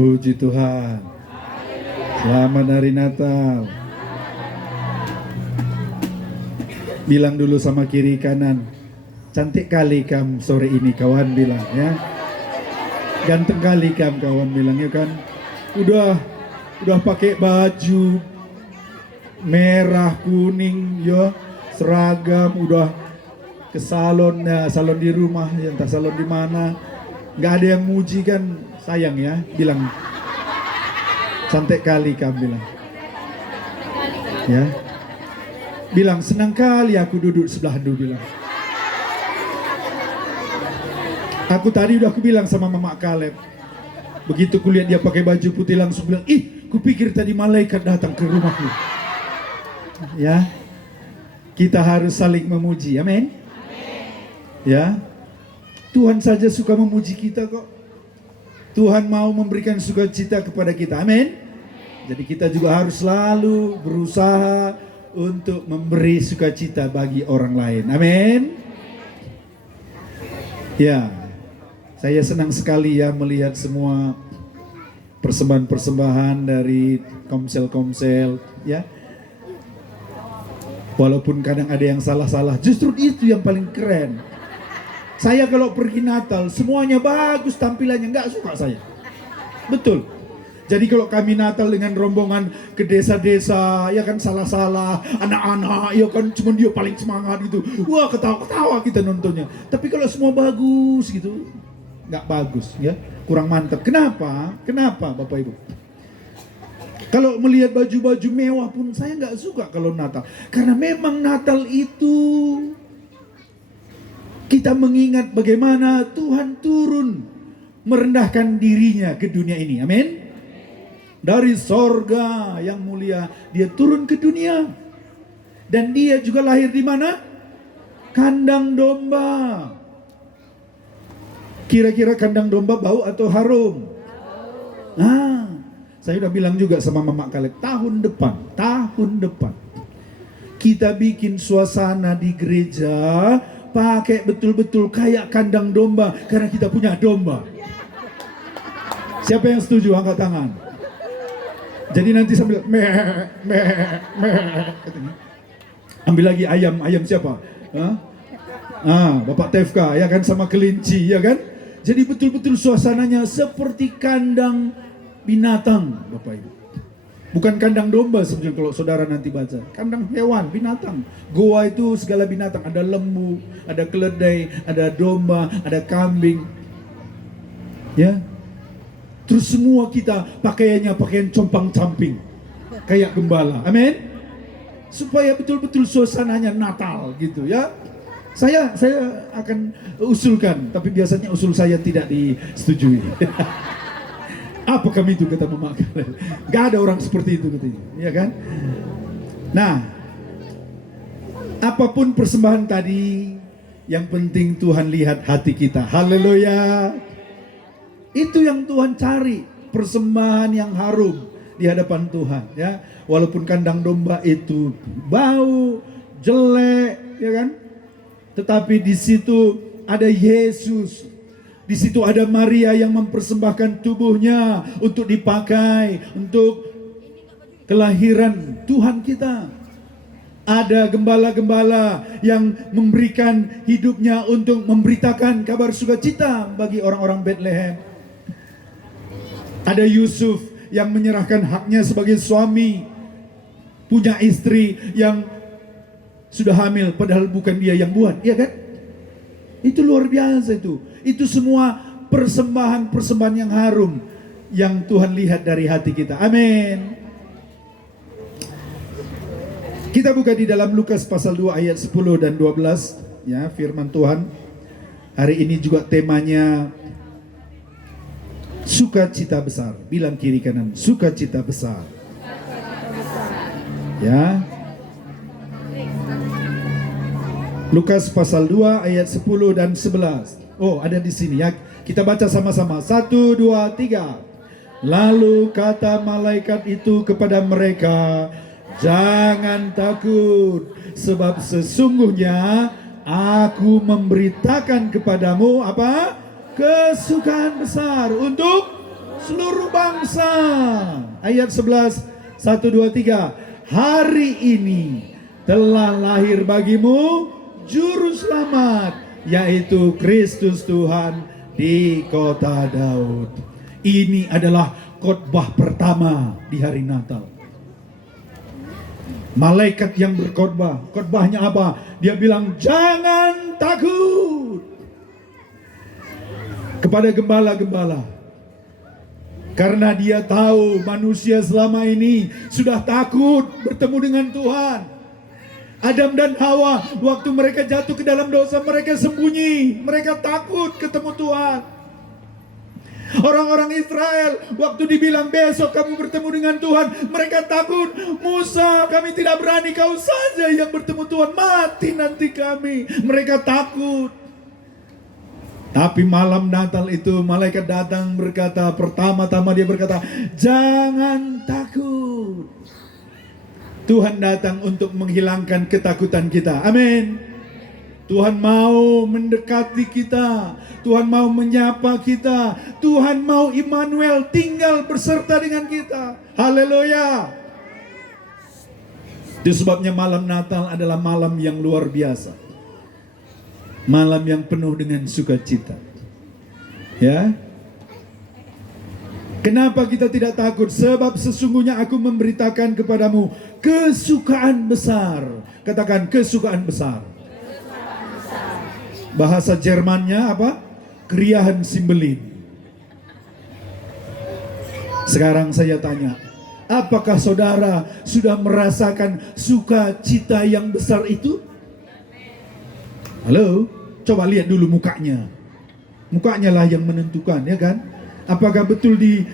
Puji Tuhan. Selamat hari Natal. Bilang dulu sama kiri kanan, cantik kali kamu sore ini, kawan bilang ya. Ganteng kali kamu, kawan bilang ya kan. Udah pakai baju merah kuning ya, seragam, udah ke salon ya, salon di rumah ya, entah salon di mana. Nggak ada yang muji kan, sayang ya, bilang cantik kali kamu bilang ya, bilang senang kali aku duduk sebelah Du bilang. Aku tadi udah bilang sama Mama Kaleb, begitu kulihat dia pakai baju putih langsung bilang, ih kupikir tadi malaikat datang ke rumahku. Ya, kita harus saling memuji, amin. Ya, Tuhan saja suka memuji kita kok. Tuhan mau memberikan sukacita kepada kita, amin. Jadi kita juga harus selalu berusaha untuk memberi sukacita bagi orang lain, amin. Ya, saya senang sekali ya melihat semua persembahan-persembahan dari komsel-komsel ya. Walaupun kadang ada yang salah-salah, justru itu yang paling keren. Saya kalau pergi Natal, semuanya bagus tampilannya, nggak suka saya. Betul. Jadi kalau kami Natal dengan rombongan ke desa-desa, ya kan salah-salah, anak-anak, ya kan cuma dia paling semangat gitu. Wah ketawa-ketawa kita nontonnya. Tapi kalau semua bagus gitu, nggak bagus ya, kurang mantap. Kenapa? Kenapa Bapak Ibu? Kalau melihat baju-baju mewah pun saya nggak suka kalau Natal. Karena memang Natal itu kita mengingat bagaimana Tuhan turun merendahkan dirinya ke dunia ini. Amin. Dari sorga yang mulia dia turun ke dunia. Dan dia juga lahir di mana? Kandang domba. Kira-kira kandang domba bau atau harum? Nah, saya udah bilang juga sama Mama Kaleb, tahun depan kita bikin suasana di gereja pakai betul-betul kayak kandang domba, karena kita punya domba. Siapa yang setuju angkat tangan. Jadi nanti sambil ambil lagi ayam siapa? Bapak Tefka ya kan, sama kelinci ya kan. Jadi betul-betul suasananya seperti kandang binatang Bapak Ibu. Bukan kandang domba sebenarnya kalau saudara nanti baca. Kandang hewan, binatang. Goa itu segala binatang. Ada lembu, ada keledai, ada domba, ada kambing. Ya. Terus semua kita pakaiannya pakaian compang-camping. Kayak gembala. Amin. Supaya betul-betul suasananya Natal gitu ya. Saya akan usulkan, tapi biasanya usul saya tidak disetujui. Apa kami itu, kata Mama Kaleb. Gak ada orang seperti itu katanya, ya kan? Nah, apapun persembahan tadi, yang penting Tuhan lihat hati kita. Haleluya. Itu yang Tuhan cari, persembahan yang harum di hadapan Tuhan, ya. Walaupun kandang domba itu bau, jelek, ya kan? Tetapi di situ ada Yesus. Di situ ada Maria yang mempersembahkan tubuhnya untuk dipakai untuk kelahiran Tuhan kita. Ada gembala-gembala yang memberikan hidupnya untuk memberitakan kabar sukacita bagi orang-orang Bethlehem. Ada Yusuf yang menyerahkan haknya sebagai suami, punya istri yang sudah hamil padahal bukan dia yang buat, iya kan? Itu luar biasa itu. Itu semua persembahan-persembahan yang harum yang Tuhan lihat dari hati kita. Amin. Kita buka di dalam Lukas pasal 2 ayat 10 dan 12 ya, firman Tuhan. Hari ini juga temanya sukacita besar. Bilang kiri kanan, sukacita besar. Ya. Lukas pasal 2 ayat 10 dan 11. Oh, ada di sini ya. Kita baca sama-sama. 1, 2, 3. Lalu kata malaikat itu kepada mereka, jangan takut, sebab sesungguhnya aku memberitakan kepadamu apa? Kesukaan besar untuk seluruh bangsa. Ayat 11, 1, 2, 3. Hari ini telah lahir bagimu Juru Selamat, yaitu Kristus Tuhan di kota Daud. Ini adalah khotbah pertama di hari Natal. Malaikat yang berkhotbah, khotbahnya apa? Dia bilang, jangan takut. Kepada gembala-gembala. Karena dia tahu manusia selama ini sudah takut bertemu dengan Tuhan. Adam dan Hawa, waktu mereka jatuh ke dalam dosa, mereka sembunyi. Mereka takut ketemu Tuhan. Orang-orang Israel, waktu dibilang besok kamu bertemu dengan Tuhan, mereka takut. Musa, kami tidak berani, kau saja yang bertemu Tuhan, mati nanti kami. Mereka takut. Tapi malam Natal itu malaikat datang berkata, pertama-tama dia berkata, jangan takut. Tuhan datang untuk menghilangkan ketakutan kita. Amin. Tuhan mau mendekati kita. Tuhan mau menyapa kita. Tuhan mau Immanuel tinggal berserta dengan kita. Haleluya. Itu sebabnya malam Natal adalah malam yang luar biasa. Malam yang penuh dengan sukacita. Ya. Kenapa kita tidak takut? Sebab sesungguhnya aku memberitakan kepadamu kesukaan besar. Katakan kesukaan besar. Bahasa Jermannya apa? Kriahan Simbelin. Sekarang saya tanya, apakah saudara sudah merasakan sukacita yang besar itu? Halo? Coba lihat dulu mukanya. Mukanya lah yang menentukan, ya kan? Apakah betul di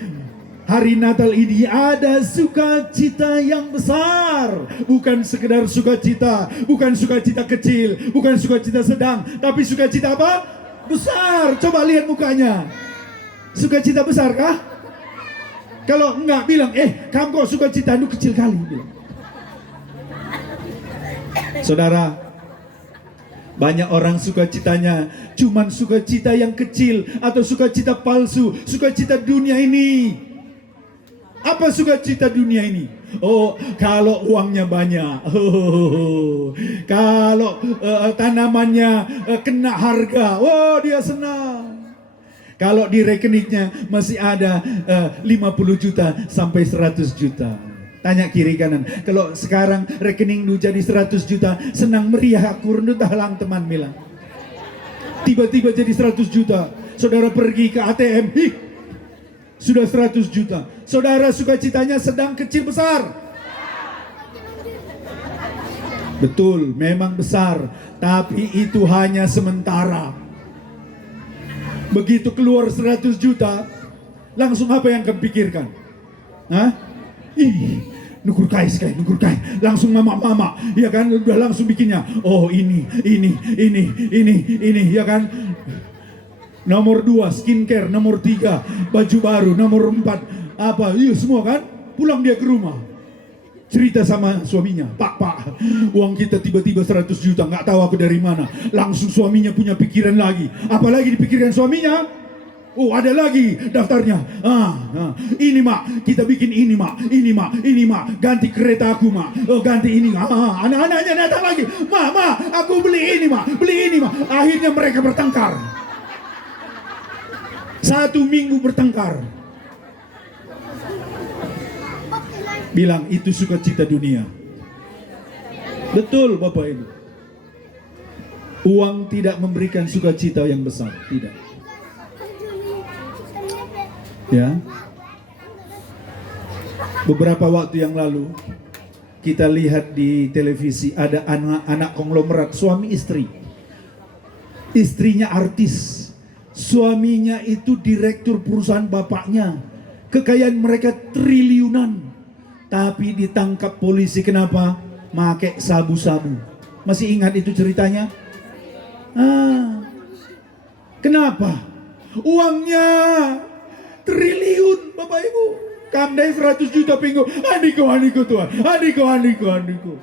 hari Natal ini ada sukacita yang besar? Bukan sekedar sukacita, bukan sukacita kecil, bukan sukacita sedang, tapi sukacita apa? Besar. Coba lihat mukanya. Sukacita besar kah? Kalau enggak bilang, kamu kok sukacita itu kecil kali, bilang. Saudara, banyak orang sukacitanya cuman sukacita yang kecil atau sukacita palsu, sukacita dunia ini. Apa sukacita dunia ini? Oh, kalau uangnya banyak. Kalau tanamannya kena harga. Oh, dia senang. Kalau di rekeningnya masih ada 50 juta sampai 100 juta. Tanya kiri kanan. Kalau sekarang rekening lu jadi 100 juta, senang meriah aku rendah halang teman bilang. Tiba-tiba jadi 100 juta. Saudara pergi ke ATM, sudah 100 juta. Saudara sukacitanya sedang, kecil, besar? Betul, memang besar. Tapi itu hanya sementara. Begitu keluar 100 juta, langsung apa yang kamu pikirkan? Hah? Nukur kai sekali, nukur kai. Langsung mama, ya kan? Udah langsung bikinnya. Oh ini, ya kan? Nomor 2 skincare, nomor 3 baju baru, nomor 4 apa? Iya semua kan? Pulang dia ke rumah. Cerita sama suaminya, Pak, uang kita tiba-tiba 100 juta, nggak tahu aku dari mana. Langsung suaminya punya pikiran lagi. Apalagi dipikirkan suaminya? Oh, ada lagi daftarnya. Ini mak, kita bikin ini mak, ganti kereta aku mak, ganti ini. Anak-anaknya datang lagi, ma, aku beli ini mak. Akhirnya mereka bertengkar. 1 minggu bertengkar. Bilang itu sukacita dunia. Betul Bapak Ibu. Uang tidak memberikan sukacita yang besar, tidak. Ya. Beberapa waktu yang lalu kita lihat di televisi ada anak konglomerat suami istri. Istrinya artis, suaminya itu direktur perusahaan bapaknya. Kekayaan mereka triliunan. Tapi ditangkap polisi, kenapa? Make sabu-sabu. Masih ingat itu ceritanya? Kenapa? Uangnya triliun Bapak Ibu. Kamdai 100 juta pingu. Andiko Tuhan. Andiko.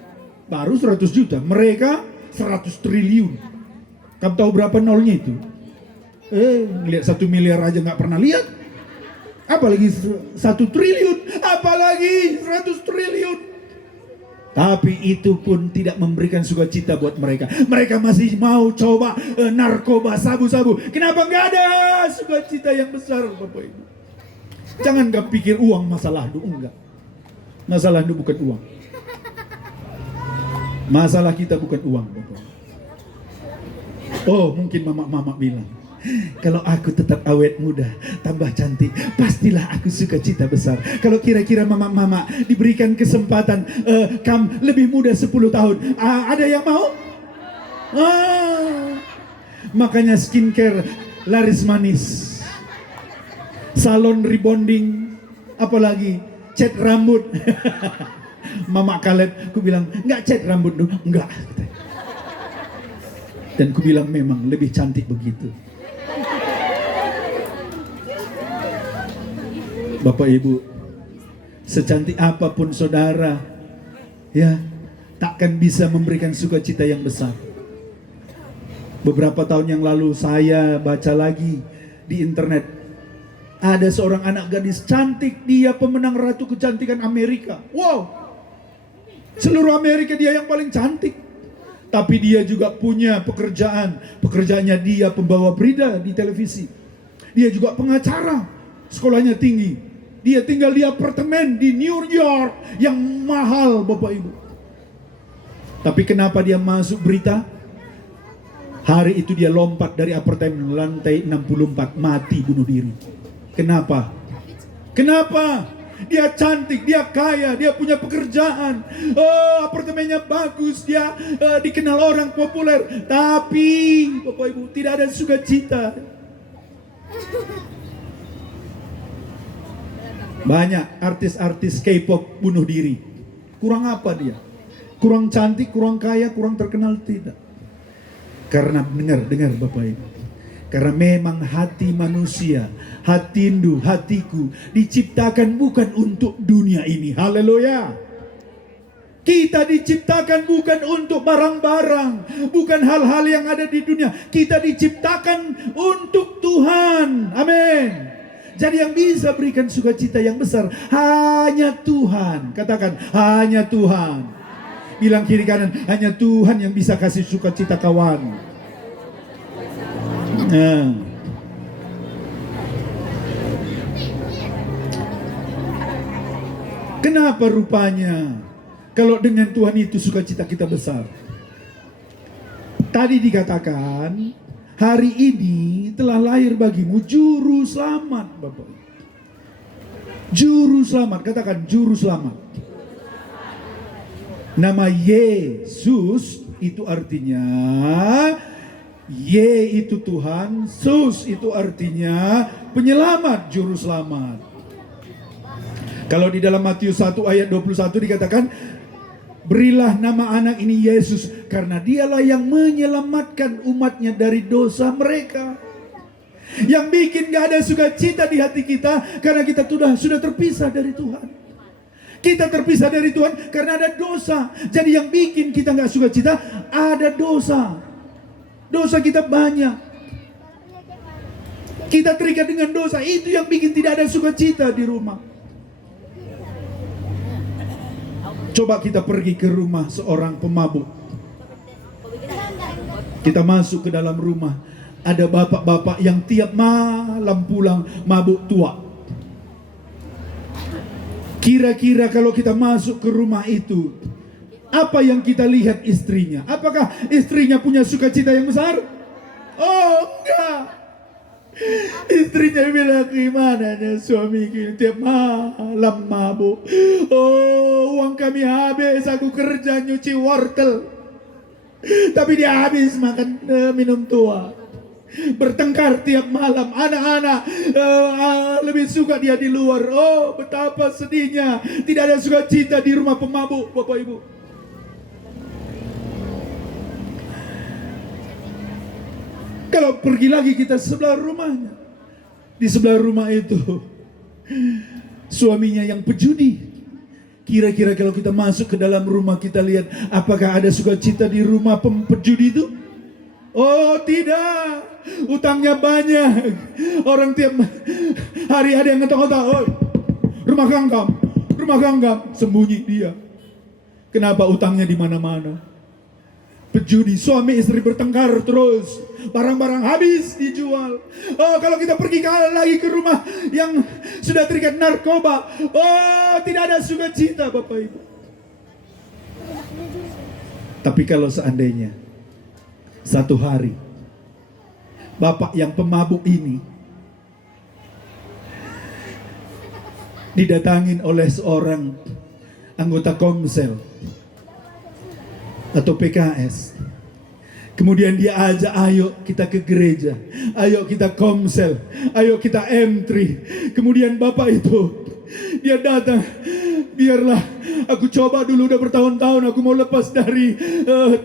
Baru 100 juta. Mereka 100 triliun. Kamu tahu berapa nolnya itu? Lihat 1 miliar aja nggak pernah lihat. Apalagi 1 triliun, apalagi 100 triliun. Tapi itu pun tidak memberikan sukacita buat mereka. Mereka masih mau coba narkoba, sabu-sabu. Kenapa nggak ada sukacita yang besar, Bapak Ibu? Jangan nggak pikir uang masalah itu, enggak. Masalah itu bukan uang. Masalah kita bukan uang, Bapak. Oh, mungkin mama bilang, kalau aku tetap awet muda, tambah cantik, pastilah aku sukacita besar. Kalau kira-kira mama diberikan kesempatan, kamu lebih muda 10 tahun, ada yang mau? Makanya skincare laris manis, salon rebonding, apalagi cat rambut. Mama Khaled, ku bilang, nggak cat rambut dulu, enggak. Dan ku bilang memang lebih cantik begitu. Bapak Ibu, secantik apapun saudara, ya, takkan bisa memberikan sukacita yang besar. Beberapa tahun yang lalu saya baca lagi di internet, ada seorang anak gadis cantik, dia pemenang Ratu Kecantikan Amerika. Wow, seluruh Amerika dia yang paling cantik. Tapi dia juga punya pekerjaannya dia pembawa berita di televisi. Dia juga pengacara, sekolahnya tinggi. Dia tinggal di apartemen di New York yang mahal, Bapak Ibu. Tapi kenapa dia masuk berita? Hari itu dia lompat dari apartemen lantai 64, mati bunuh diri. Kenapa? Kenapa? Dia cantik, dia kaya, dia punya pekerjaan, apartemennya bagus, dia dikenal orang populer. Tapi Bapak Ibu, tidak ada sukacita. Banyak artis-artis K-pop bunuh diri. Kurang apa dia? Kurang cantik, kurang kaya, kurang terkenal? Tidak. Karena dengar Bapak Ibu. Karena memang hati manusia, hatiku diciptakan bukan untuk dunia ini. Haleluya. Kita diciptakan bukan untuk barang-barang, bukan hal-hal yang ada di dunia. Kita diciptakan untuk Tuhan. Amin. Jadi yang bisa berikan sukacita yang besar hanya Tuhan. Katakan, hanya Tuhan. Bilang kiri kanan, hanya Tuhan yang bisa kasih sukacita kawan. Nah. Kenapa rupanya kalau dengan Tuhan itu sukacita kita besar? Tadi dikatakan, hari ini telah lahir bagimu juru selamat, Bapak. Juru selamat, katakan juru selamat. Nama Yesus itu artinya, Ye itu Tuhan, Sus itu artinya penyelamat, juru selamat. Kalau di dalam Matius 1 ayat 21 dikatakan, berilah nama anak ini Yesus, karena dialah yang menyelamatkan umatnya dari dosa mereka. Yang bikin gak ada sukacita di hati kita, karena kita sudah terpisah dari Tuhan. Kita terpisah dari Tuhan karena ada dosa. Jadi yang bikin kita gak sukacita, ada dosa. Dosa kita banyak. Kita terikat dengan dosa, itu yang bikin tidak ada sukacita di rumah. Coba kita pergi ke rumah seorang pemabuk. Kita masuk ke dalam rumah, ada bapak-bapak yang tiap malam pulang mabuk tua. Kira-kira kalau kita masuk ke rumah itu, apa yang kita lihat istrinya? Apakah istrinya punya sukacita yang besar? Oh, enggak. Istrinya bilang, gimana ya suami ini tiap malam mabuk. Oh, uang kami habis, aku kerja nyuci wortel, tapi dia habis makan minum tua. Bertengkar tiap malam, anak-anak lebih suka dia di luar. Oh, betapa sedihnya, tidak ada sukacita di rumah pemabuk, Bapak Ibu. Kalau pergi lagi kita sebelah rumahnya, di sebelah rumah itu suaminya yang pejudi. Kira-kira kalau kita masuk ke dalam rumah, kita lihat apakah ada sukacita di rumah pejudi itu? Oh, tidak. utangnya banyak. Orang tiap hari ada yang ngetok-ngetok, "Oi, rumah ganggam, sembunyi dia." Kenapa? Utangnya di mana-mana. Pejudi, suami istri bertengkar terus, barang-barang habis dijual. Oh, kalau kita pergi lagi ke rumah yang sudah terikat narkoba, oh, tidak ada sukacita, Bapak Ibu. Tapi kalau seandainya satu hari bapak yang pemabuk ini didatangin oleh seorang anggota Komsel atau PKS, kemudian dia ajak, "Ayo kita ke gereja, ayo kita Komsel, ayo kita M3." Kemudian bapak itu dia datang, "Biarlah aku coba dulu, udah bertahun-tahun aku mau lepas dari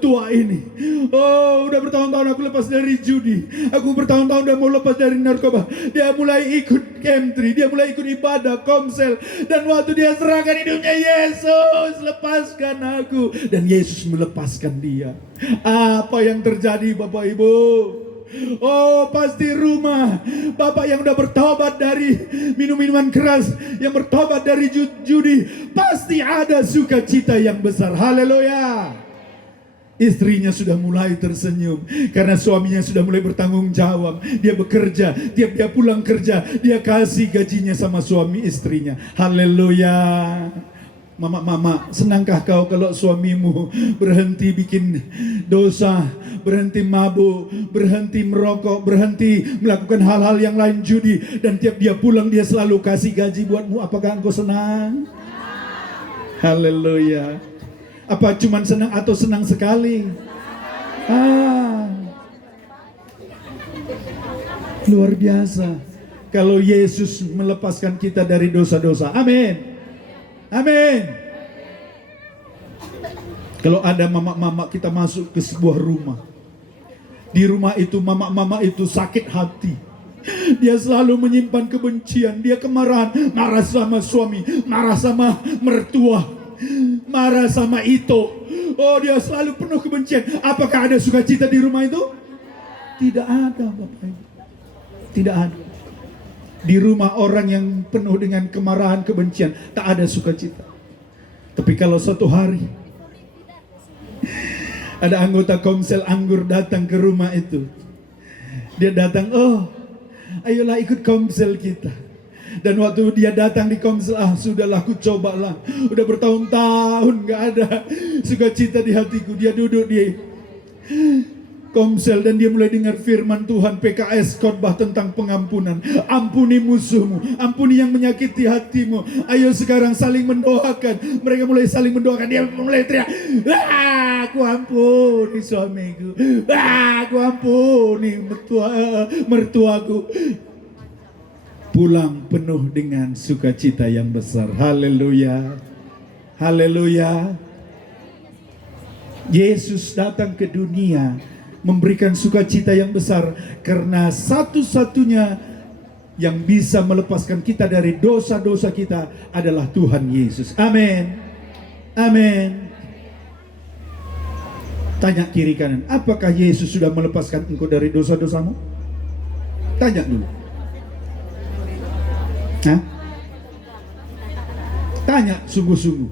tua ini. Oh, udah bertahun-tahun aku lepas dari judi. Aku bertahun-tahun udah mau lepas dari narkoba." Dia mulai ikut M3, dia mulai ikut ibadah Komsel. Dan waktu dia serahkan hidupnya, "Yesus, lepaskan aku." Dan Yesus melepaskan dia. Apa yang terjadi, Bapak Ibu? Oh, pasti rumah bapak yang udah bertobat dari minum-minuman keras, yang bertobat dari judi, pasti ada sukacita yang besar. Haleluya. Istrinya sudah mulai tersenyum karena suaminya sudah mulai bertanggung jawab. Dia bekerja, tiap dia pulang kerja, dia kasih gajinya sama suami istrinya. Haleluya. Mama, senangkah kau kalau suamimu berhenti bikin dosa, berhenti mabuk, berhenti merokok, berhenti melakukan hal-hal yang lain, judi, dan tiap dia pulang dia selalu kasih gaji buatmu? Apakah engkau senang? Haleluya. Apa cuman senang atau senang sekali? Luar biasa kalau Yesus melepaskan kita dari dosa-dosa. Amin. Amin. Kalau ada mama-mama kita masuk ke sebuah rumah, di rumah itu mama-mama itu sakit hati, dia selalu menyimpan kebencian, dia kemarahan, marah sama suami, marah sama mertua, marah sama itu. Oh, dia selalu penuh kebencian. Apakah ada sukacita di rumah itu? Tidak ada, Bapak Ibu. Tidak ada. Di rumah orang yang penuh dengan kemarahan, kebencian, tak ada sukacita. Tapi kalau suatu hari ada anggota Komsel Anggur datang ke rumah itu, dia datang, "Oh, ayolah ikut Komsel kita." Dan waktu dia datang di Komsel, sudahlah, aku cobalah, udah bertahun-tahun gak ada sukacita di hatiku. Dia duduk di Komsel dan dia mulai dengar firman Tuhan, PKS khotbah tentang pengampunan. Ampuni musuhmu, ampuni yang menyakiti hatimu. Ayo sekarang saling mendoakan. Mereka mulai saling mendoakan. Dia mulai teriak, "Aku ampuni suamiku, aku ampuni mertuaku." Pulang penuh dengan sukacita yang besar. Haleluya. Haleluya. Yesus datang ke dunia memberikan sukacita yang besar karena satu-satunya yang bisa melepaskan kita dari dosa-dosa kita adalah Tuhan Yesus. Amin. Amin. Tanya kiri kanan, apakah Yesus sudah melepaskan engkau dari dosa-dosamu? Tanya dulu. Hah? Tanya sungguh-sungguh.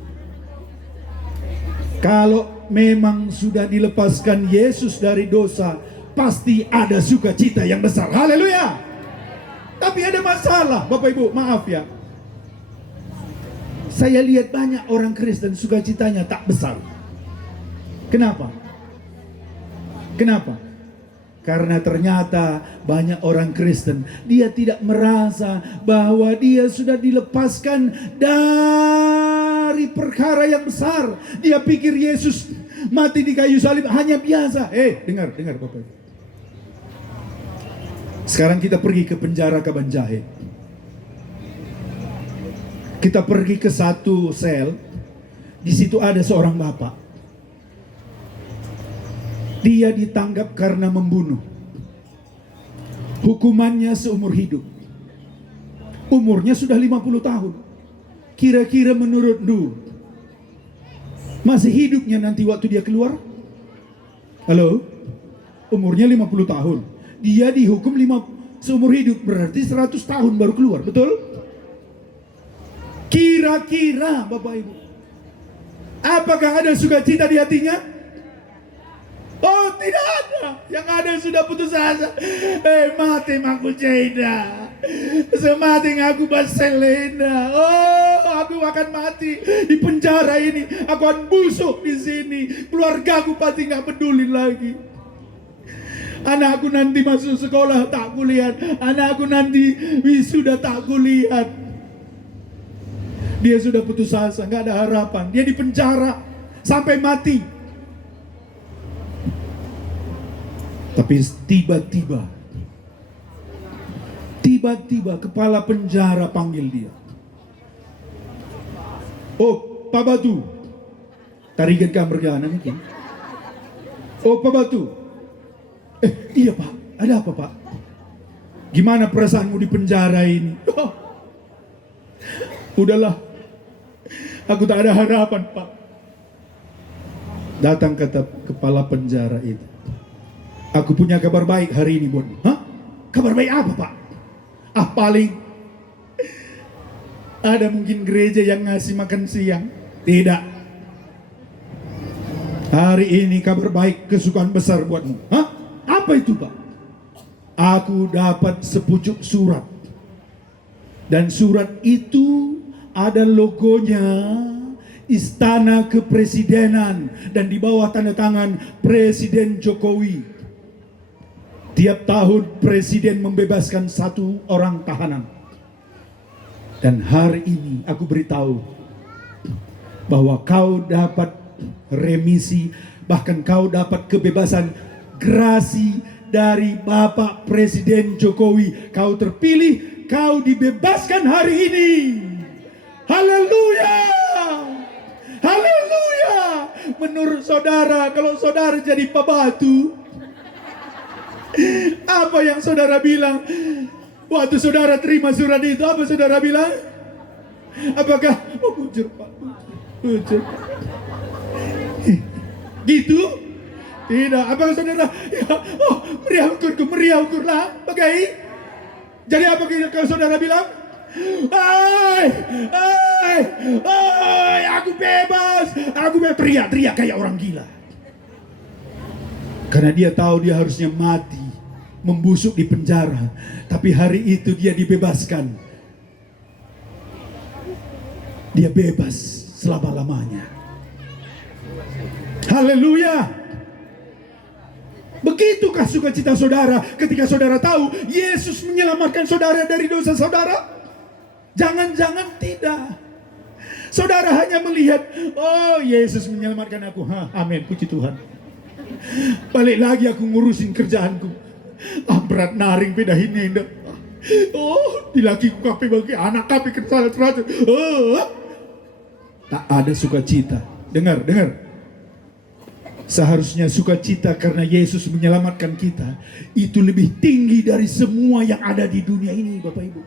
Kalau memang sudah dilepaskan Yesus dari dosa, pasti ada sukacita yang besar. Haleluya. Tapi ada masalah, Bapak Ibu, maaf ya. Saya lihat banyak orang Kristen sukacitanya tak besar. Kenapa? Kenapa? Karena ternyata banyak orang Kristen, dia tidak merasa bahwa dia sudah dilepaskan dari perkara yang besar. Dia pikir Yesus mati di kayu salib hanya biasa. Dengar Bapak. Sekarang kita pergi ke penjara Kabanjahe. Kita pergi ke satu sel. Di situ ada seorang bapak. Dia ditangkap karena membunuh. Hukumannya seumur hidup. Umurnya sudah 50 tahun. Kira-kira menurut Du, masih hidupnya nanti waktu dia keluar? Halo? Umurnya 50 tahun. dia dihukum seumur hidup, berarti 100 tahun baru keluar, betul? Kira-kira Bapak Ibu, apakah ada sukacita di hatinya? Oh, tidak ada. Yang ada sudah putus asa. Mati aku Jeda. Semati aku Barcelona. Oh, aku akan mati di penjara ini. Aku akan busuk di sini. Keluarga aku pasti nggak peduli lagi. Anakku nanti masuk sekolah tak kulihat. Anakku nanti wisuda tak kulihat. Dia sudah putus asa, nggak ada harapan. Dia di penjara sampai mati. Tapi tiba-tiba kepala penjara panggil dia. Oh, Pak Batu. Tarikan kamar gana mungkin. Oh, Pak Batu. Iya Pak, ada apa Pak? Gimana perasaanmu di penjara ini? Oh, udahlah, aku tak ada harapan Pak. Datang kata kepala penjara itu. Aku punya kabar baik hari ini buatmu. Hah? Kabar baik apa Pak? Paling ada mungkin gereja yang ngasih makan siang. Tidak. Hari ini kabar baik kesukaan besar buatmu. Hah? Apa itu Pak? Aku dapat sepucuk surat. Dan surat itu ada logonya Istana Kepresidenan dan di bawah tanda tangan Presiden Jokowi. Tiap tahun Presiden membebaskan satu orang tahanan. Dan hari ini aku beritahu bahwa kau dapat remisi, bahkan kau dapat kebebasan grasi dari Bapak Presiden Jokowi. Kau terpilih, kau dibebaskan hari ini. Haleluya! Haleluya! Menurut saudara, kalau saudara jadi Pak Batu, apa yang saudara bilang waktu saudara terima surat itu? Apa saudara bilang? Apakah bujur Pak, bujur gitu? Tidak. Apakah saudara meriah ukurlah bagai? Jadi apa kalau saudara bilang? Aku bebas, teriak kayak orang gila. Karena dia tahu dia harusnya mati, membusuk di penjara. Tapi hari itu dia dibebaskan. Dia bebas selama-lamanya. Haleluya. Begitukah sukacita saudara ketika saudara tahu Yesus menyelamatkan saudara dari dosa saudara? Jangan-jangan tidak. Saudara hanya melihat, oh Yesus menyelamatkan aku. Amin, puji Tuhan. Balik lagi aku ngurusin kerjaanku. Berat naring beda ini. Oh, di lakiku kape bagi anak kape kerja teratur. Tak ada sukacita. Dengar. Seharusnya sukacita karena Yesus menyelamatkan kita itu lebih tinggi dari semua yang ada di dunia ini, Bapak Ibu.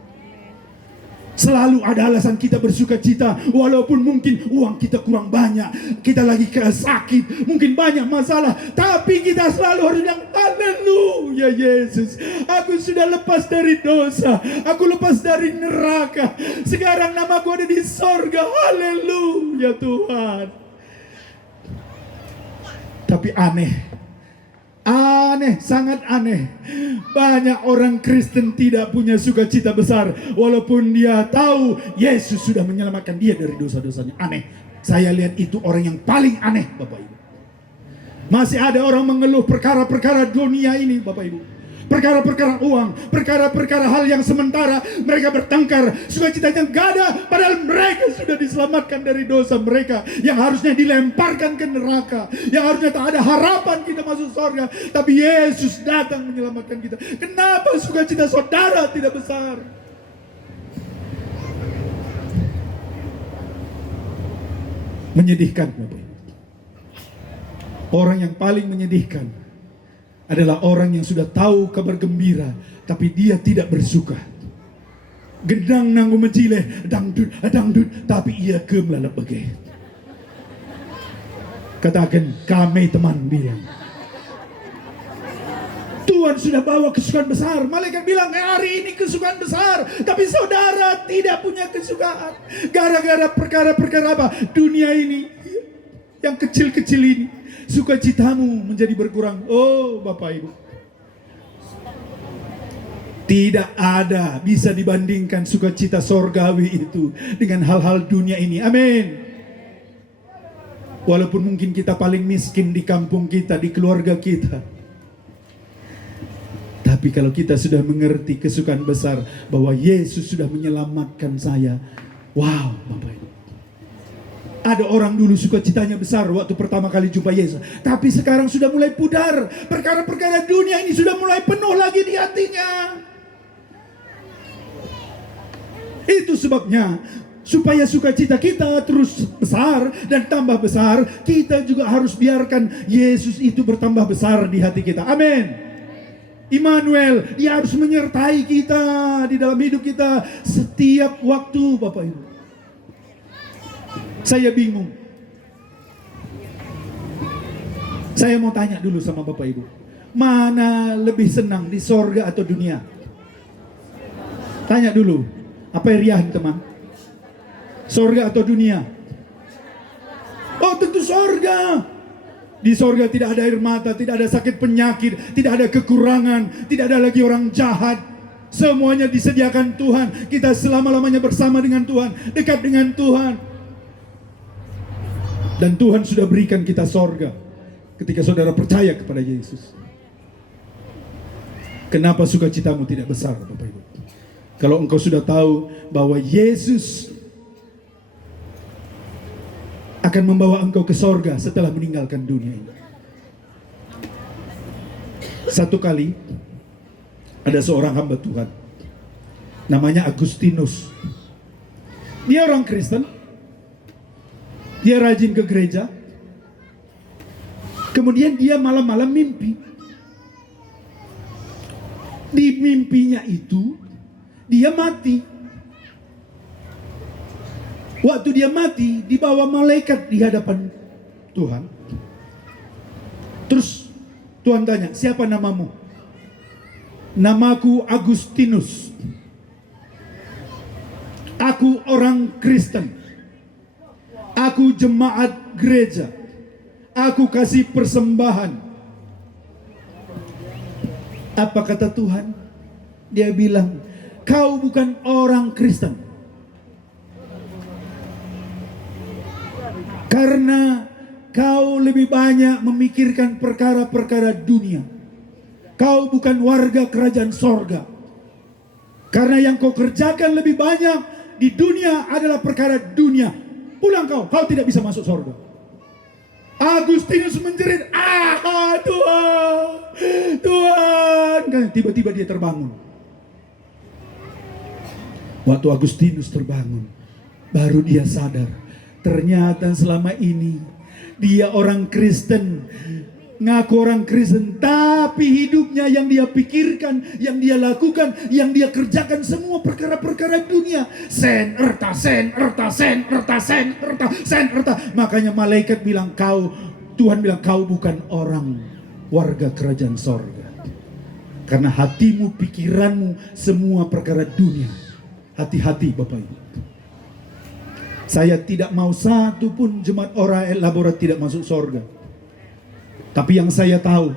Selalu ada alasan kita bersukacita, walaupun mungkin uang kita kurang banyak, kita lagi sakit, mungkin banyak masalah, tapi kita selalu harus bilang, haleluya Yesus, aku sudah lepas dari dosa, aku lepas dari neraka, sekarang namaku ada di sorga, haleluya Tuhan. Tapi sangat aneh. Banyak orang Kristen tidak punya sukacita besar, walaupun dia tahu Yesus sudah menyelamatkan dia dari dosa-dosanya. Aneh. Saya lihat itu orang yang paling aneh, Bapak Ibu. Masih ada orang mengeluh perkara-perkara dunia ini, Bapak Ibu. Perkara-perkara uang, perkara-perkara hal yang sementara. Mereka bertengkar, sukacitanya gak ada, padahal mereka sudah diselamatkan dari dosa mereka yang harusnya dilemparkan ke neraka, yang harusnya tak ada harapan kita masuk surga, tapi Yesus datang menyelamatkan kita. Kenapa sukacita saudara tidak besar? Menyedihkan, Bapak Ibu. Orang yang paling menyedihkan adalah orang yang sudah tahu kabar gembira, tapi dia tidak bersuka. Gendang nanggu mencile, dangdut, tapi ia melalap bagai. Katakan, kami teman bilang. Tuhan sudah bawa kesukaan besar. Malaikat bilang, hari ini kesukaan besar. Tapi saudara tidak punya kesukaan. Gara-gara perkara-perkara apa? Dunia ini, yang kecil-kecil ini, sukacitamu menjadi berkurang. Oh Bapak Ibu, tidak ada bisa dibandingkan sukacita sorgawi itu dengan hal-hal dunia ini. Amin. Walaupun mungkin kita paling miskin di kampung kita, di keluarga kita, tapi kalau kita sudah mengerti kesukaan besar bahwa Yesus sudah menyelamatkan saya. Wow, Bapak Ibu. Ada orang dulu sukacitanya besar waktu pertama kali jumpa Yesus, tapi sekarang sudah mulai pudar. Perkara-perkara dunia ini sudah mulai penuh lagi di hatinya. Itu sebabnya supaya sukacita kita terus besar dan tambah besar, kita juga harus biarkan Yesus itu bertambah besar di hati kita. Amin. Immanuel, dia harus menyertai kita di dalam hidup kita setiap waktu, Bapak Ibu. Saya bingung. Saya mau tanya dulu sama Bapak Ibu, mana lebih senang, di sorga atau dunia? Tanya dulu, apa riahan teman? Sorga atau dunia? Oh tentu sorga. Di sorga tidak ada air mata, tidak ada sakit penyakit, tidak ada kekurangan, tidak ada lagi orang jahat. Semuanya disediakan Tuhan. Kita selama-lamanya bersama dengan Tuhan, dekat dengan Tuhan. Dan Tuhan sudah berikan kita sorga ketika saudara percaya kepada Yesus. Kenapa sukacitamu tidak besar, Bapak Ibu? Kalau engkau sudah tahu bahwa Yesus akan membawa engkau ke sorga setelah meninggalkan dunia ini. Satu kali ada seorang hamba Tuhan, namanya Agustinus. Dia orang Kristen, dia rajin ke gereja. Kemudian dia malam-malam mimpi. Di mimpinya itu dia mati. Waktu dia mati, dibawa malaikat di hadapan Tuhan. Terus Tuhan tanya, siapa namamu? Namaku Agustinus. Aku orang Kristen. Aku jemaat gereja. Aku kasih persembahan. Apa kata Tuhan? Dia bilang, kau bukan orang Kristen. Karena kau lebih banyak memikirkan perkara-perkara dunia. Kau bukan warga kerajaan sorga. Karena yang kau kerjakan lebih banyak di dunia adalah perkara dunia. Pulang kau tidak bisa masuk sorga. Agustinus menjerit, Tuhan, Tuhan. Tiba-tiba dia terbangun. Waktu Agustinus terbangun, baru dia sadar. Ternyata selama ini dia orang Kristen, ngaku orang Kristen, tapi hidupnya yang dia pikirkan, yang dia lakukan, yang dia kerjakan semua perkara-perkara dunia. Sen erta. Makanya malaikat bilang Tuhan bilang kau bukan orang warga kerajaan sorga. Karena hatimu, pikiranmu, semua perkara dunia. Hati-hati Bapak Ibu. Saya tidak mau satu pun jemaat orang elaborat tidak masuk sorga. Tapi yang saya tahu,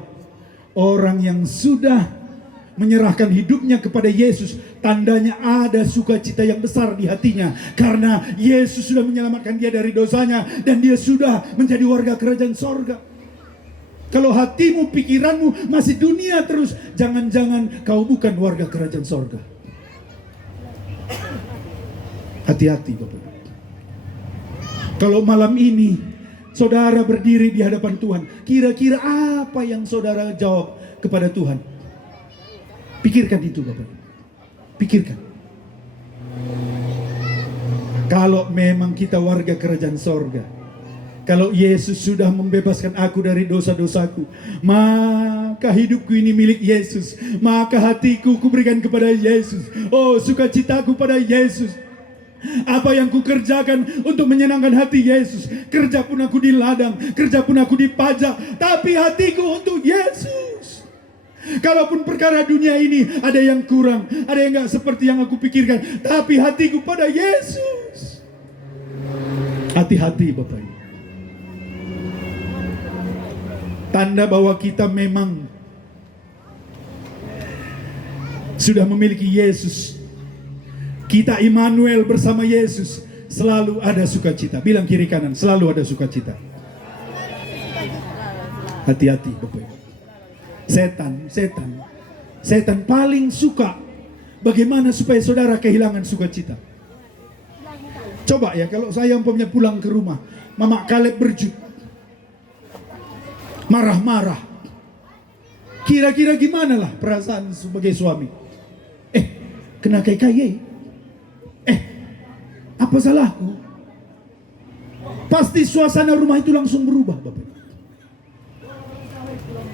orang yang sudah menyerahkan hidupnya kepada Yesus, tandanya ada sukacita yang besar di hatinya. Karena Yesus sudah menyelamatkan dia dari dosanya, dan dia sudah menjadi warga kerajaan sorga. Kalau hatimu, pikiranmu masih dunia terus, jangan-jangan kau bukan warga kerajaan sorga. Hati-hati Bapak. Kalau malam ini saudara berdiri di hadapan Tuhan, kira-kira apa yang saudara jawab kepada Tuhan? Pikirkan itu Bapak. Pikirkan. Kalau memang kita warga kerajaan sorga, kalau Yesus sudah membebaskan aku dari dosa-dosaku, maka hidupku ini milik Yesus. Maka hatiku kuberikan kepada Yesus. Oh, sukacitaku pada Yesus. Apa yang kukerjakan untuk menyenangkan hati Yesus. Kerja pun aku di ladang, kerja pun aku di pajak, tapi hatiku untuk Yesus. Kalaupun perkara dunia ini ada yang kurang, ada yang gak seperti yang aku pikirkan, tapi hatiku pada Yesus. Hati-hati Bapak Ibu. Tanda bahwa kita memang sudah memiliki Yesus. Kita Immanuel bersama Yesus. Selalu ada sukacita. Bilang kiri kanan, selalu ada sukacita. Hati-hati Bapak Ibu. Setan paling suka bagaimana supaya saudara kehilangan sukacita. Coba ya, kalau saya umpamanya pulang ke rumah, Mama Kaleb berjut, marah-marah, kira-kira gimana lah perasaan sebagai suami? Kena kaya, apa salahku? Pasti suasana rumah itu langsung berubah Bapak.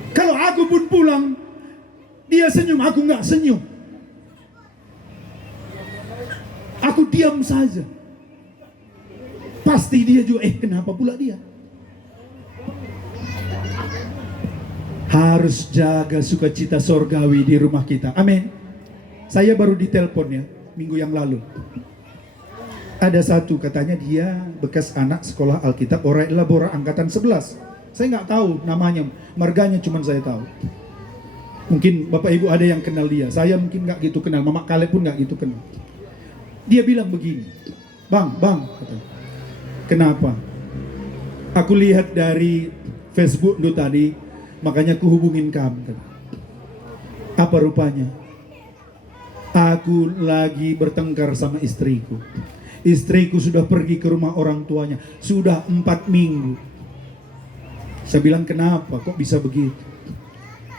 Kalau aku pun pulang, dia senyum, aku nggak senyum. Aku diam saja. Pasti dia juga, kenapa pula dia? Harus jaga sukacita sorgawi di rumah kita. Amin. Saya baru ditelepon ya, minggu yang lalu. Ada satu katanya dia bekas anak sekolah Alkitab Orai Labora angkatan 11. Saya nggak tahu namanya, marganya cuma saya tahu. Mungkin Bapak Ibu ada yang kenal dia. Saya mungkin nggak gitu kenal, Mama Kaleb pun nggak gitu kenal. Dia bilang begini, Bang, katanya, kenapa? Aku lihat dari Facebook lu tadi, makanya aku hubungin kamu. Apa rupanya? Aku lagi bertengkar sama istriku. Istriku sudah pergi ke rumah orang tuanya, sudah 4 minggu. Saya bilang, kenapa kok bisa begitu?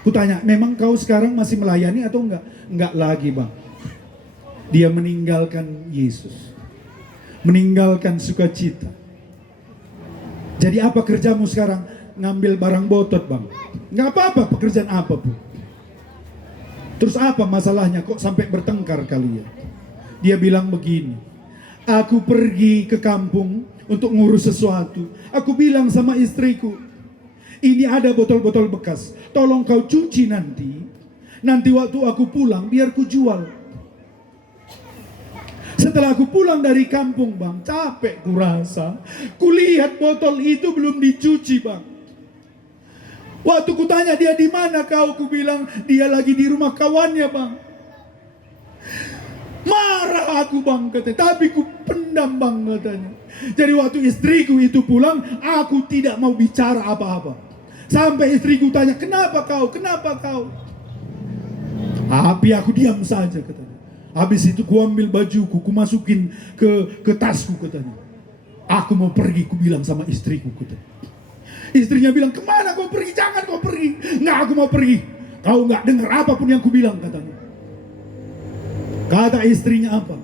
Kutanya, memang kau sekarang masih melayani atau enggak? Enggak lagi Bang. Dia meninggalkan Yesus, meninggalkan sukacita. Jadi apa kerjamu sekarang? Ngambil barang botot Bang. Enggak apa-apa pekerjaan apapun. Terus apa masalahnya kok sampai bertengkar kalian? Dia bilang begini, aku pergi ke kampung untuk ngurus sesuatu. Aku bilang sama istriku, ini ada botol-botol bekas, tolong kau cuci nanti. Nanti waktu aku pulang biar ku jual. Setelah aku pulang dari kampung Bang, capek ku rasa. Kulihat botol itu belum dicuci Bang. Waktu ku tanya dia di mana kau, ku bilang dia lagi di rumah kawannya Bang. Marah aku Bang katanya, tapi ku pendam Bang katanya. Jadi waktu istriku itu pulang, aku tidak mau bicara apa-apa. Sampai istriku tanya, kenapa kau? Tapi aku diam saja katanya. Habis itu ku ambil bajuku, ku masukin ke tasku katanya. Aku mau pergi, ku bilang sama istriku katanya. Istrinya bilang, kemana kau pergi? Jangan kau pergi. Nggak, aku mau pergi. Kau nggak dengar apapun yang ku bilang katanya. Kata istrinya apa?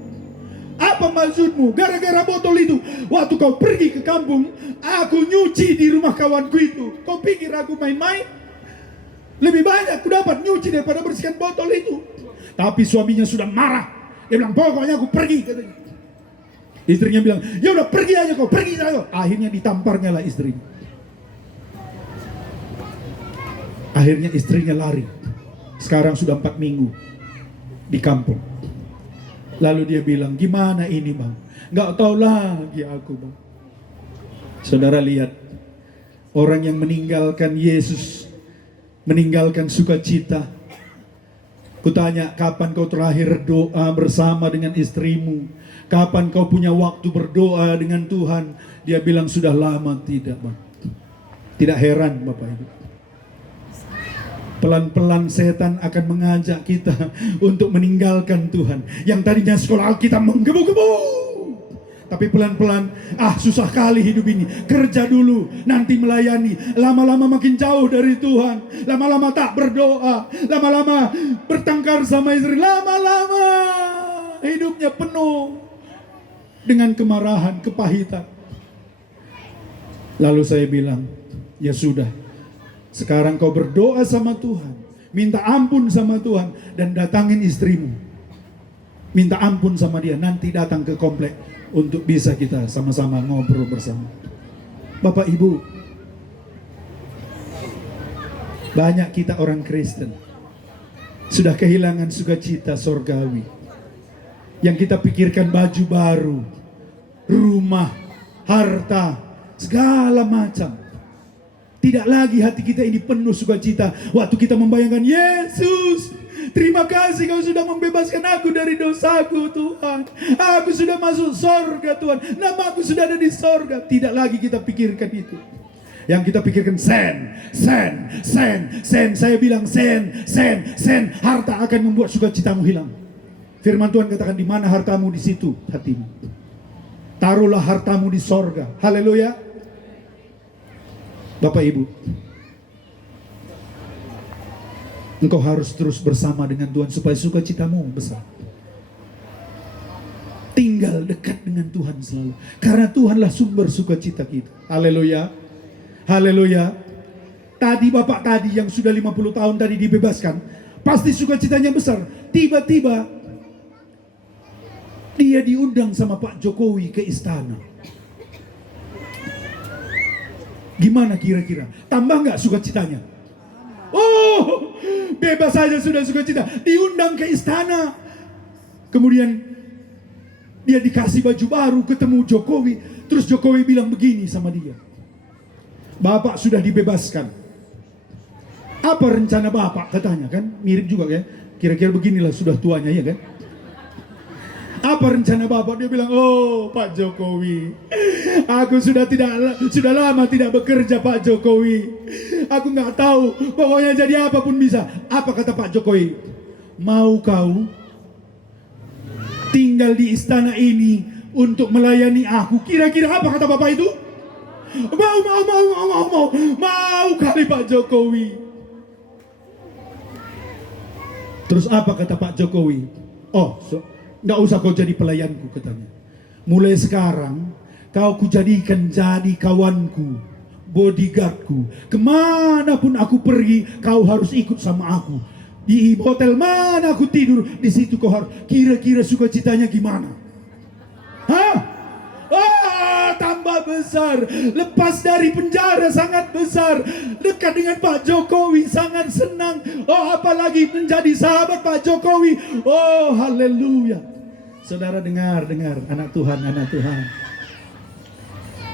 Apa maksudmu? Gara-gara botol itu, waktu kau pergi ke kampung, aku nyuci di rumah kawanku itu. Kau pikir aku main-main? Lebih banyak aku dapat nyuci daripada bersihkan botol itu. Tapi suaminya sudah marah. Dia bilang, pokoknya aku pergi katanya. Istrinya bilang, ya udah pergi aja kau, pergi aja. Akhirnya ditamparnya lah istrinya. Akhirnya istrinya lari. Sekarang sudah 4 minggu di kampung. Lalu dia bilang, gimana ini Bang? Nggak tahu lagi aku Bang. Saudara lihat, orang yang meninggalkan Yesus, meninggalkan sukacita. Kutanya, kapan kau terakhir doa bersama dengan istrimu? Kapan kau punya waktu berdoa dengan Tuhan? Dia bilang, sudah lama tidak Bang. Tidak heran Bapak Ibu. Pelan-pelan setan akan mengajak kita untuk meninggalkan Tuhan. Yang tadinya sekolah kita menggebu-gebu, tapi pelan-pelan, susah kali hidup ini. Kerja dulu, nanti melayani. Lama-lama makin jauh dari Tuhan. Lama-lama tak berdoa. Lama-lama bertengkar sama istri. Lama-lama hidupnya penuh dengan kemarahan, kepahitan. Lalu saya bilang, ya sudah. Sekarang kau berdoa sama Tuhan, minta ampun sama Tuhan, dan datangin istrimu. Minta ampun sama dia, nanti datang ke komplek untuk bisa kita sama-sama ngobrol bersama. Bapak Ibu, banyak kita orang Kristen Sudah kehilangan sukacita sorgawi. Yang kita pikirkan baju baru, rumah, harta, segala macam. Tidak lagi hati kita ini penuh sukacita waktu kita membayangkan, Yesus, terima kasih kau sudah membebaskan aku dari dosaku Tuhan. Aku sudah masuk sorga Tuhan. Namaku sudah ada di sorga. Tidak lagi kita pikirkan itu. Yang kita pikirkan sen. Saya bilang sen. Harta akan membuat sukacitamu hilang. Firman Tuhan katakan, di mana hartamu, di situ hatimu. Taruhlah hartamu di sorga. Haleluya. Bapak Ibu, engkau harus terus bersama dengan Tuhan supaya sukacitamu besar. Tinggal dekat dengan Tuhan selalu. Karena Tuhanlah sumber sukacita kita. Haleluya. Haleluya. Tadi bapak tadi yang sudah 50 tahun tadi dibebaskan, pasti sukacitanya besar. Tiba-tiba dia diundang sama Pak Jokowi ke istana. Gimana kira-kira? Tambah nggak sukacitanya? Oh, bebas saja sudah sukacita. Diundang ke istana. Kemudian dia dikasih baju baru, ketemu Jokowi. Terus Jokowi bilang begini sama dia, Bapak sudah dibebaskan. Apa rencana Bapak? Katanya kan, mirip juga ya. Kira-kira beginilah sudah tuanya ya kan. Apa rencana Bapak? Dia bilang, oh Pak Jokowi, aku sudah lama tidak bekerja Pak Jokowi. Aku nggak tahu, pokoknya jadi apapun bisa. Apa kata Pak Jokowi? Mau kau tinggal di istana ini untuk melayani aku? Kira-kira apa kata Bapak itu? Mau kali Pak Jokowi. Terus apa kata Pak Jokowi? Nggak usah kau jadi pelayanku katanya. Mulai sekarang kau kujadikan jadi kawanku, bodyguardku. Kemanapun aku pergi, kau harus ikut sama aku. Di hotel mana aku tidur, di situ kau harus. Kira-kira sukacitanya gimana? Hah? Tambah besar. Lepas dari penjara sangat besar. Dekat dengan Pak Jokowi sangat senang. Apalagi menjadi sahabat Pak Jokowi. Haleluya. Saudara dengar anak Tuhan.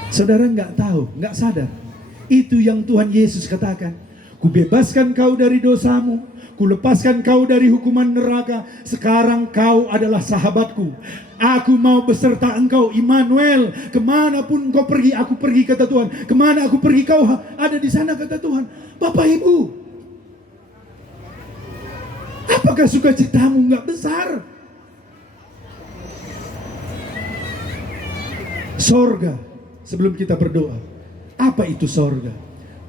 Saudara nggak tahu, nggak sadar. Itu yang Tuhan Yesus katakan. Kubebaskan kau dari dosamu. Kulepaskan kau dari hukuman neraka. Sekarang kau adalah sahabatku. Aku mau beserta engkau, Immanuel. Kemanapun kau pergi, aku pergi, kata Tuhan. Kemana aku pergi, kau ada di sana, kata Tuhan. Bapak Ibu, apakah sukacitamu nggak besar? Sorga, sebelum kita berdoa, apa itu sorga?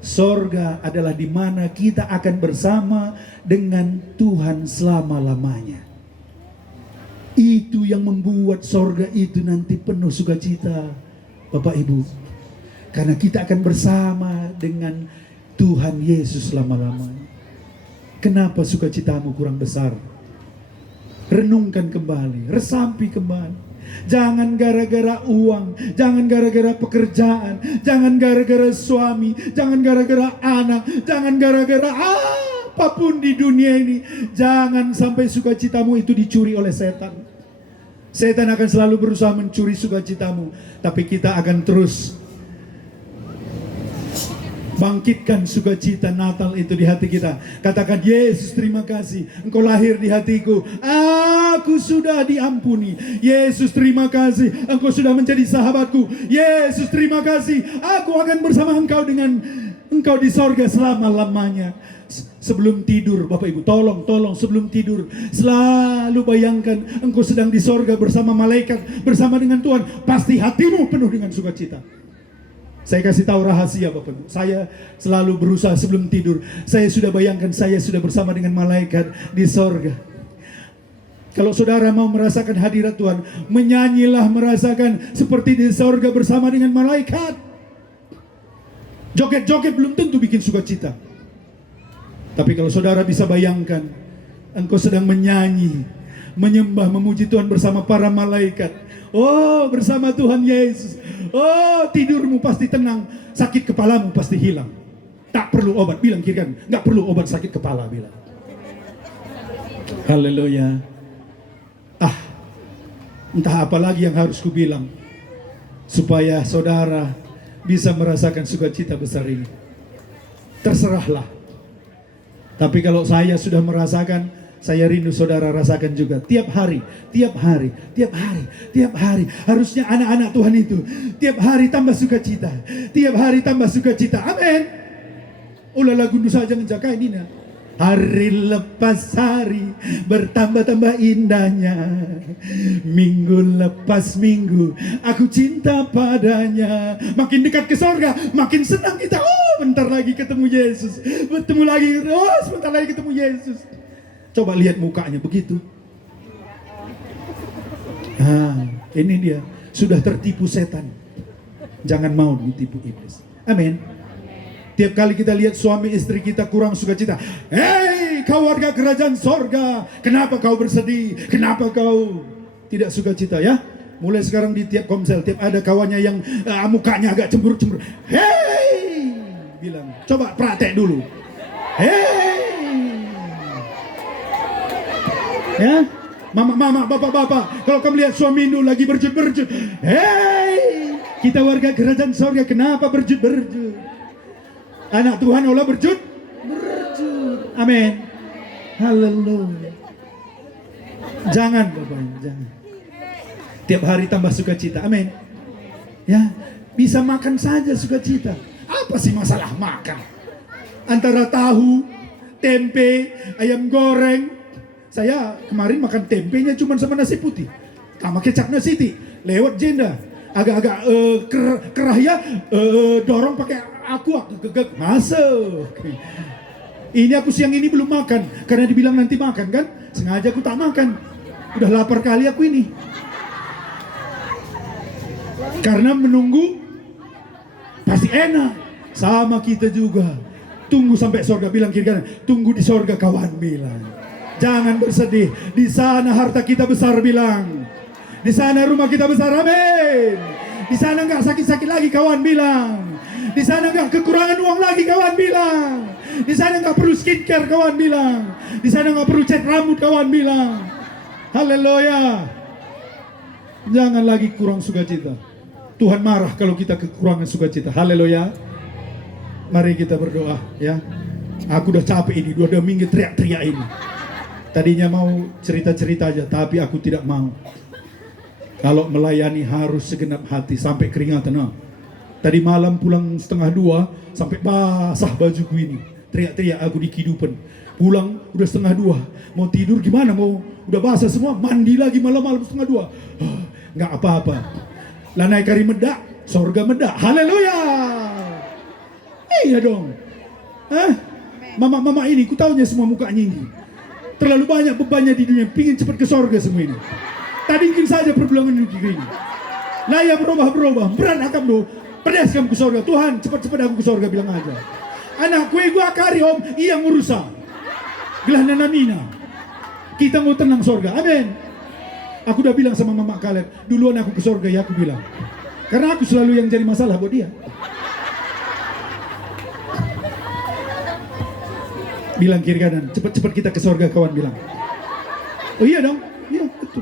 Sorga adalah di mana kita akan bersama dengan Tuhan selama-lamanya. Itu yang membuat sorga itu nanti penuh sukacita, Bapak Ibu. Karena kita akan bersama dengan Tuhan Yesus selama-lamanya. Kenapa sukacitamu kurang besar? Renungkan kembali, resapi kembali. Jangan gara-gara uang, jangan gara-gara pekerjaan, jangan gara-gara suami, jangan gara-gara anak, jangan gara-gara apapun di dunia ini. Jangan sampai sukacitamu itu dicuri oleh setan. Setan akan selalu berusaha mencuri sukacitamu, tapi kita akan terus bangkitkan sukacita Natal itu di hati kita. Katakan, Yesus terima kasih, Engkau lahir di hatiku. Aku sudah diampuni. Yesus terima kasih, Engkau sudah menjadi sahabatku. Yesus terima kasih, aku akan bersama Engkau dengan Engkau di sorga selama-lamanya. Sebelum tidur, Bapak Ibu, tolong sebelum tidur selalu bayangkan Engkau sedang di sorga bersama malaikat, bersama dengan Tuhan. Pasti hatimu penuh dengan sukacita. Saya kasih tahu rahasia Bapak Ibu. Saya selalu berusaha sebelum tidur. Saya sudah bayangkan saya sudah bersama dengan malaikat di sorga. Kalau saudara mau merasakan hadirat Tuhan, menyanyilah, merasakan seperti di sorga bersama dengan malaikat. Joget-joget belum tentu bikin sukacita. Tapi kalau saudara bisa bayangkan, engkau sedang menyanyi, menyembah, memuji Tuhan bersama para malaikat. Bersama Tuhan Yesus. Tidurmu pasti tenang, sakit kepalamu pasti hilang. Tak perlu obat, bilang kiri kan, nggak perlu obat sakit kepala, bilang. Haleluya. Ah, entah apa lagi yang harus kubilang supaya saudara bisa merasakan sukacita besar ini. Terserahlah. Tapi kalau saya sudah merasakan, saya rindu saudara rasakan juga. Tiap hari, tiap hari, tiap hari, tiap hari. Harusnya anak-anak Tuhan itu tiap hari tambah sukacita, tiap hari tambah sukacita. Amin. Ulah lagu saja menjaga ini nah. Hari lepas hari bertambah-tambah indahnya, minggu lepas minggu aku cinta padanya. Makin dekat ke sorga makin senang kita. Oh, bentar lagi ketemu Yesus, bertemu lagi. Oh, sebentar lagi ketemu Yesus. Coba lihat mukanya begitu. Ini dia sudah tertipu setan. Jangan mau ditipu iblis. Amin. Tiap kali kita lihat suami istri kita kurang sukacita, hei kau warga kerajaan sorga, kenapa kau bersedih? Kenapa kau tidak sukacita ya? Mulai sekarang di tiap komsel, tiap ada kawannya yang mukanya agak cemburu-cemburu, hei, bilang, coba praktek dulu, hei, ya, mama, bapak, kalau kamu lihat suami itu lagi berjut-berjut, hei, kita warga kerajaan sorga, kenapa berjut-berjut? Anak Tuhan Allah berjut. Amin. Haleluya. Jangan Bapak, jangan. Tiap hari tambah sukacita. Amin. Ya, bisa makan saja sukacita. Apa sih masalah makan? Antara tahu, tempe, ayam goreng. Saya kemarin makan tempenya cuma sama nasi putih, sama kecap nasi lewat jenda. Agak-agak kerah ya, dorong pakai aqua, masuk. Ini aku siang ini belum makan, karena dibilang nanti makan kan, sengaja aku tak makan. Udah lapar kali aku ini. Karena menunggu pasti enak. Sama kita juga. Tunggu sampai sorga, bilang kiri kanan, tunggu di sorga kawan, bilang. Jangan bersedih, di sana harta kita besar, bilang. Di sana rumah kita besar, amin. Di sana nggak sakit-sakit lagi, kawan, bilang. Di sana nggak kekurangan uang lagi, kawan, bilang. Di sana nggak perlu skincare, kawan, bilang. Di sana nggak perlu cat rambut, kawan, bilang. Haleluya. Jangan lagi kurang sukacita. Tuhan marah kalau kita kekurangan sukacita. Haleluya. Mari kita berdoa ya. Aku udah capek ini, 2 minggu teriak-teriak ini. Tadinya mau cerita-cerita aja, tapi aku tidak mau. Kalau melayani harus segenap hati sampai keringatan. Nah, tadi malam pulang 1:30 sampai basah bajuku ini. Teriak-teriak aku di kehidupan. Pulang udah 1:30. Mau tidur gimana? Mau udah basah semua. Mandi lagi malam-malam 1:30. Nggak apa-apa. Lanai kari medak, sorga medak. Haleluya. Iya dong. Mama-mama ini, ku taunya semua mukanya ini. Terlalu banyak bebannya di dunia. Pingin cepat ke sorga semua ini. Tadi mungkin saja perbulangan di kiri. Lah ya berubah. Berat akan do. Pedas kamu ke sorga. Tuhan cepat-cepat aku ke sorga, bilang aja. Anak kue gua kari om, iya ngurusa. Gelah nanamina. Kita mau tenang sorga. Amin. Aku udah bilang sama mama kalian, duluan aku ke sorga ya, aku bilang. Karena aku selalu yang jadi masalah buat dia. Bilang kiri kanan, cepat-cepat kita ke sorga kawan, bilang. Oh iya dong, iya betul.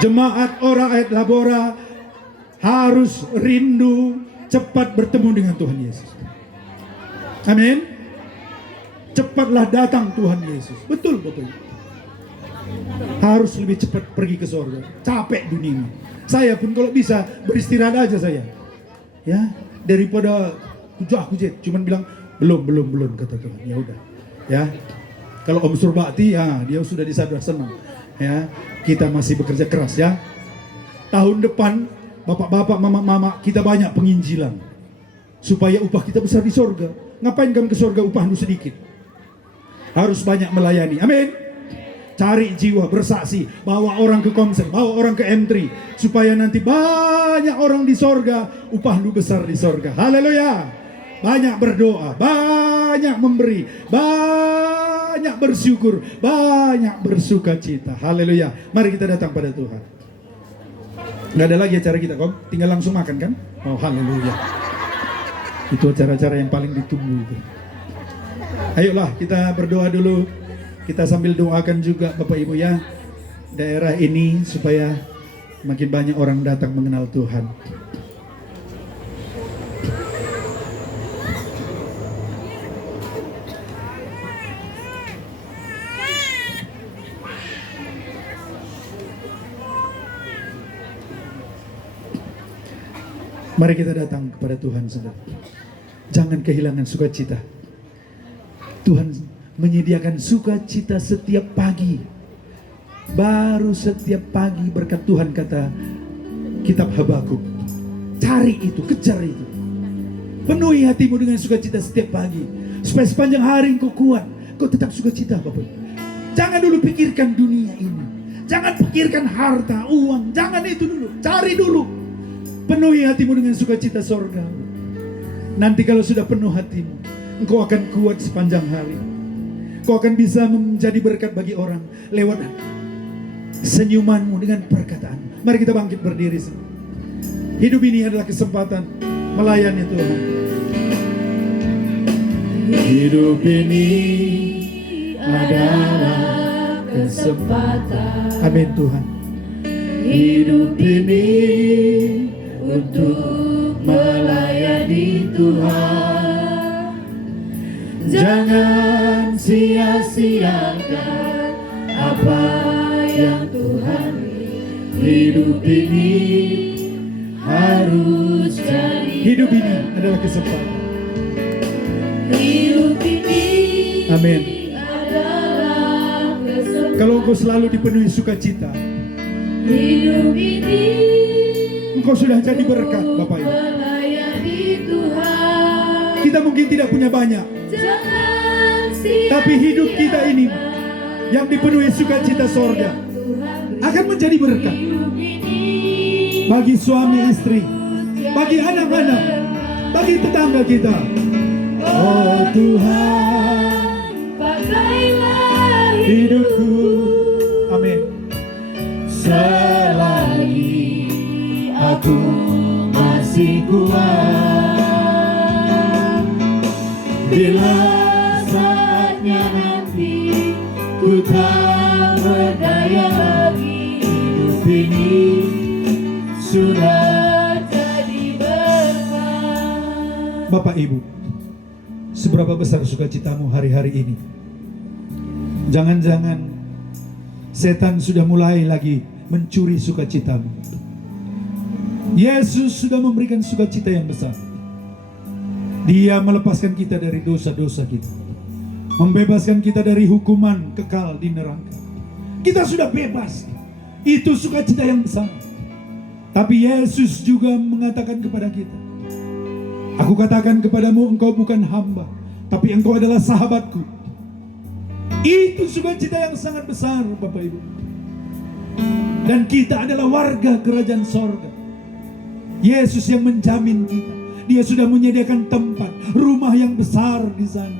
Jemaat Ora et Labora harus rindu cepat bertemu dengan Tuhan Yesus. Amin. Cepatlah datang Tuhan Yesus. Betul. Harus lebih cepat pergi ke sorga. Capek dunia. Saya pun kalau bisa beristirahat aja saya. Ya, daripada aku cuman bilang belum kata Tuhan. Ya udah. Ya. Kalau Om Surbakti ya dia sudah disadar senang. Ya, kita masih bekerja keras ya. Tahun depan bapak-bapak, mama-mama kita banyak penginjilan supaya upah kita besar di sorga. Ngapain kamu ke sorga upahmu sedikit? Harus banyak melayani. Amin. Cari jiwa, bersaksi, bawa orang ke konser, bawa orang ke M3 supaya nanti banyak orang di sorga, upah lu besar di sorga. Haleluya. Banyak berdoa, banyak memberi, banyak bersyukur, banyak bersukacita. Haleluya. Mari kita datang pada Tuhan. Nggak ada lagi acara kita kok, tinggal langsung makan kan? Oh haleluya. Itu acara-acara yang paling ditunggu itu. Ayolah kita berdoa dulu. Kita sambil doakan juga Bapak Ibu ya, daerah ini supaya makin banyak orang datang mengenal Tuhan. Mari kita datang kepada Tuhan, saudara. Jangan kehilangan sukacita. Tuhan menyediakan sukacita setiap pagi. Baru setiap pagi berkat Tuhan, kata kitab Habakuk. Cari itu, kejar itu. Penuhi hatimu dengan sukacita setiap pagi. Supaya sepanjang hari engkau kuat, kau tetap sukacita, Bapak. Jangan dulu pikirkan dunia ini. Jangan pikirkan harta, uang. Jangan itu dulu. Cari dulu. Penuhi hatimu dengan sukacita sorga. Nanti kalau sudah penuh hatimu, engkau akan kuat sepanjang hari. Kau akan bisa menjadi berkat bagi orang lewat senyumanmu dengan perkataan. Mari kita bangkit berdiri. Hidup ini adalah kesempatan melayani Tuhan. Hidup ini adalah kesempatan. Amin Tuhan. Hidup ini untuk melayani Tuhan. Jangan sia-siakan apa yang Tuhan beri. Hidup ini harus jadi. Hidup ini adalah kesempatan. Hidup ini amin adalah kesempatan. Kalau engkau selalu dipenuhi sukacita, hidup ini engkau sudah jadi berkat, Bapak Ibu. Kita mungkin tidak punya banyak, tapi hidup kita ini yang dipenuhi sukacita sorga akan menjadi berkat bagi suami istri, bagi anak-anak, bagi tetangga kita. Oh Tuhan, pakailah hidupku. Amin. Selagi aku masih kuat, bila saatnya nanti ku tak berdaya lagi, hidup ini sudah jadi berkat. Bapak Ibu, seberapa besar sukacitamu hari-hari ini? Jangan-jangan setan sudah mulai lagi mencuri sukacitamu. Yesus sudah memberikan sukacita yang besar. Dia melepaskan kita dari dosa-dosa kita, membebaskan kita dari hukuman kekal di neraka. Kita sudah bebas. Itu sukacita yang besar. Tapi Yesus juga mengatakan kepada kita, aku katakan kepadamu, engkau bukan hamba, tapi engkau adalah sahabatku. Itu sukacita yang sangat besar, Bapak Ibu. Dan kita adalah warga kerajaan sorga. Yesus yang menjamin kita. Dia sudah menyediakan tempat, rumah yang besar di sana.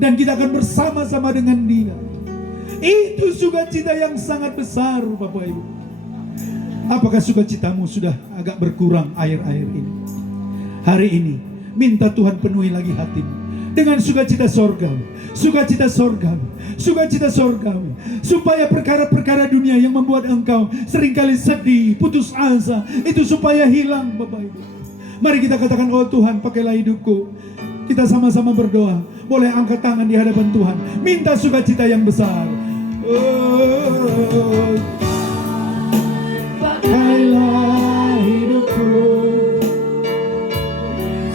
Dan kita akan bersama-sama dengan Dia. Itu sukacita yang sangat besar, Bapak Ibu. Apakah sukacitamu sudah agak berkurang akhir-akhir ini? Hari ini, minta Tuhan penuhi lagi hatimu dengan sukacita sorgawi, sukacita sorgawi, sukacita sorgawi, supaya perkara-perkara dunia yang membuat engkau seringkali sedih, putus asa, itu supaya hilang, Bapak Ibu. Mari kita katakan, oh Tuhan, pakailah hidupku. Kita sama-sama berdoa. Boleh angkat tangan di hadapan Tuhan, minta sukacita yang besar. Oh, pakailah hidupku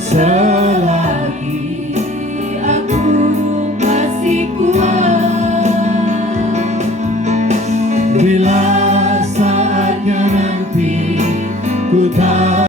selagi aku masih kuat, bila saatnya nanti ku tak